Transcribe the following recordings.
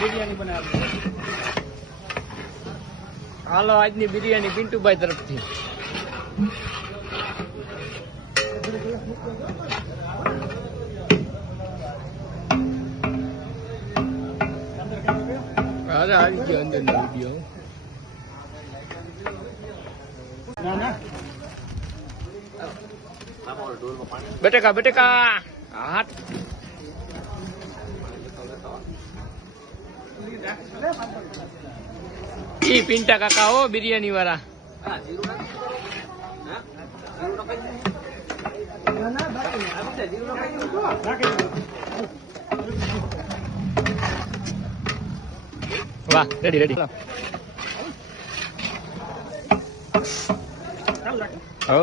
બિરયાની બનાવી. હાલો આજની બિરયાની પિન્ટુભાઈ તરફથી. અરે આવી ગયો અંદર નો વિડીયો. બટેકા બટેકા હાથ ઈ પિન્ટા કાકા હો બિરયાની વાળા. વાહ રેડી રેડી. હો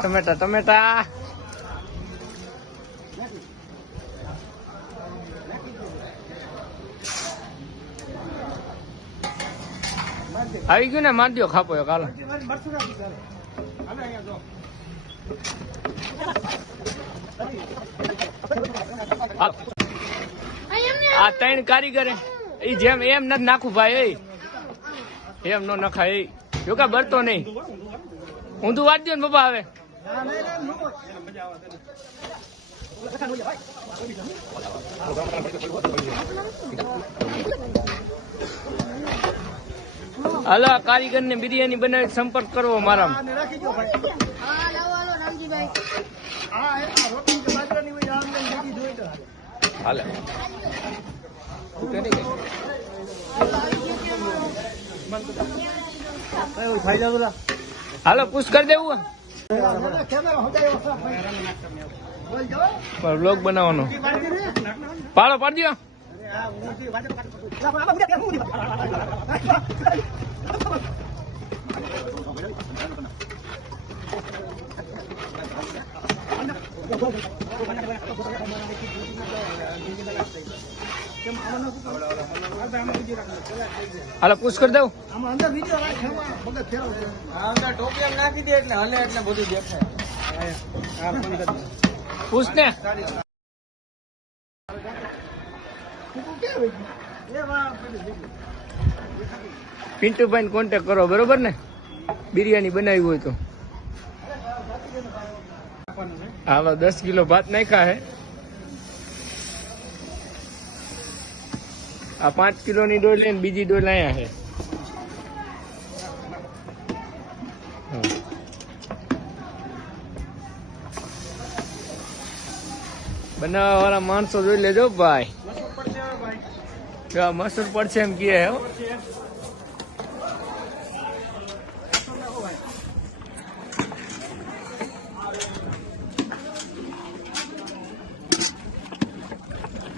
ટમેટા ટમેટા આવી ગયું ને માર દો ખાપો કાલો. આ ત્રણ કારીગર એ જેમ એમ નથી નાખું ભાઈ. એમ નો નખાય જો કે બરતો નહીં. ઊંધું વાત દો ને બાબા. હવે હાલો કારીગર ને બિરયાની બનાવી સંપર્ક કરવો મારા. હાલો પુશ કરી દેવું બ્લોગ બનાવવાનો. પાડો પાડી દો. હાલો પુશ કરી દઉં. નાખી દે એટલે હલે એટલે બધું દેખાય. પુશ ને પિન્ટુભાઈ ને કોન્ટેક કરો બરોબર ને બિરયાની બનાવી હોય તો. હાલો 10 કિલો ભાત નાખ્યા હે. આ 5 કિલોની ડોલ લઈને બીજી ડોલ અહીંયા છે. બનાવવા વાળા માણસો જોઈ લેજો ભાઈ. મસૂર પડશે એમ કહે હે.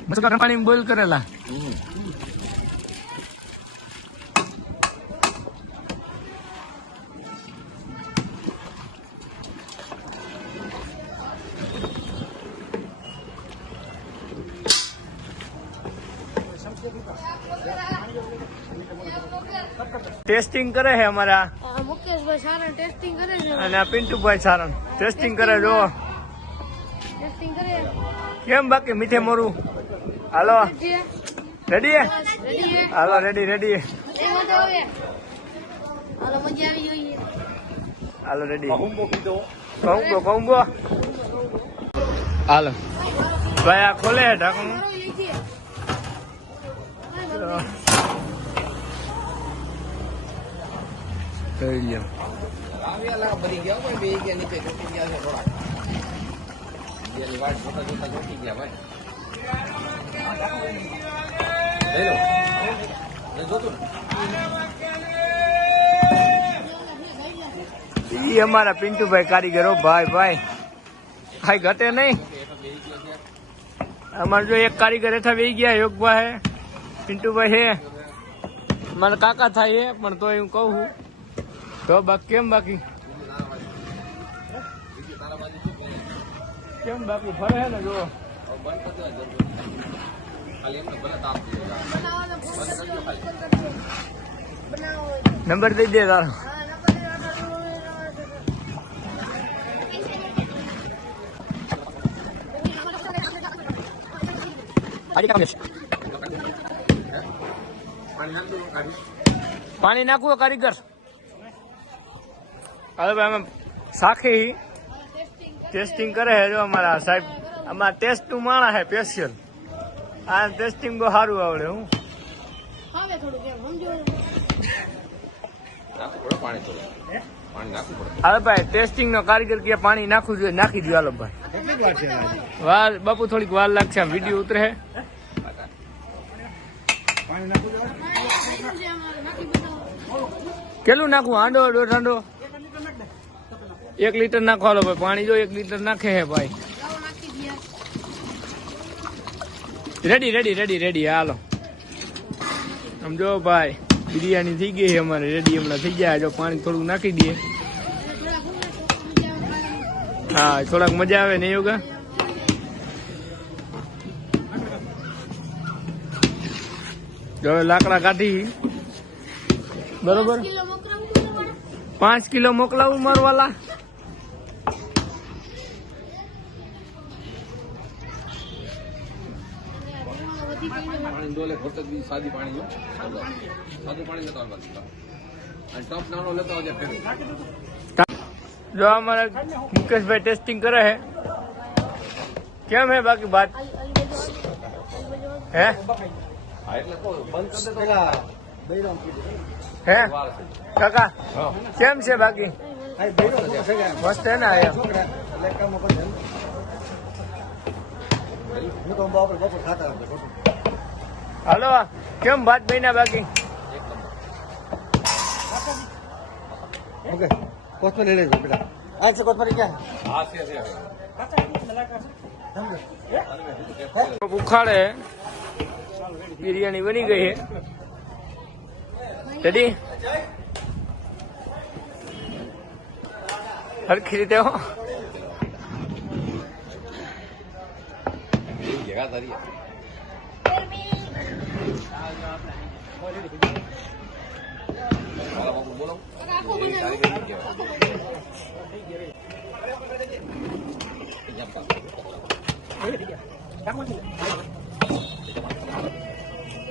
મસૂર પાણી બોઇલ કરેલા. ટેસ્ટિંગ કરે છે અમારા મુકેશભાઈ સારણ ટેસ્ટિંગ કરે છે અને આ પિન્ટુભાઈ સારણ ટેસ્ટિંગ કરે. જો ટેસ્ટિંગ કરે કેમ બાકી મીઠે મોરું. હાલો રેડી હાલો રેડી રેડી હાલો રેડી. કહુંગો હાલો ભાઈ આ ખોલે ઢાંકણું. ઈ અમારા પિન્ટુભાઈ કારીગરો ભાઈ ભાઈ કઈ ઘટે નહીં. અમારે જો એક કારીગર હેઠા વહી ગયા યોગભાઈ પિન્ટુભાઈ છે મારા કાકા થાય છે પણ તો હું કહું છું તો કેમ બાકી કેમ બાકી ફરે છે ને જો નંબર દઈ દે તારો. પાણી નાખવું કારીગર. હવે ભાઈ અમે સાખી ટેસ્ટિંગ કરે છે. જો અમારા સાહેબ અમારા ટેસ્ટ નું માણા છે સ્પેશિયલ. આ ટેસ્ટિંગ બહુ સારું આવડે. હું હવે થોડું કેમ સમજો. હવે ભાઈ ટેસ્ટિંગ નો કારીગર કે પાણી નાખવું જોઈએ, નાખી દો. હાલો ભાઈ. વાર બાપુ થોડીક વાર લાગશે. આમ વિડીયો ઉતરે. કેટલું નાખવું? હાંડો દોઢ હાંડો 1 લીટર નાખો. હાલો ભાઈ પાણી જો 1 લીટર નાખે હે ભાઈ. Ready ready ready ready. હાલો સમજો ભાઈ બિરયાની થઈ ગઈ છે અમારે રેડી. હમણાં થઈ ગયા. જો પાણી થોડુંક નાખી દઈએ. હા થોડાક મજા આવે નહીં યોગા. જો હવે લાકડા કાઢી. બરોબર 5 કિલો મોકલાવું મારવાલા. જો અમારા મુકેશભાઈ ટેસ્ટિંગ કરે છે. કેમ હે બાકી બાત હે હે કાકા કેમ છે બાકી? મસ્ત હે ને? હાલો કેમ ભાત બન્યા બાકી? ઉખાડે બિરયાની બની ગઈ છે. રેડી હરખી રીતે હો.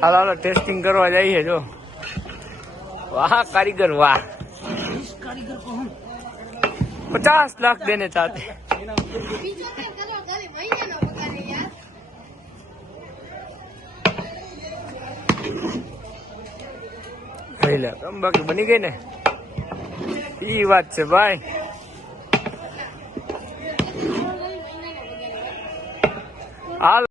હાલો હાલો ટેસ્ટિંગ કરવા જઈએ. જો વાહ कारीगर वाह 50 लाख देने चाहते. બાકી બની ગઈ ને ઈ વાત છે ભાઈ. હાલ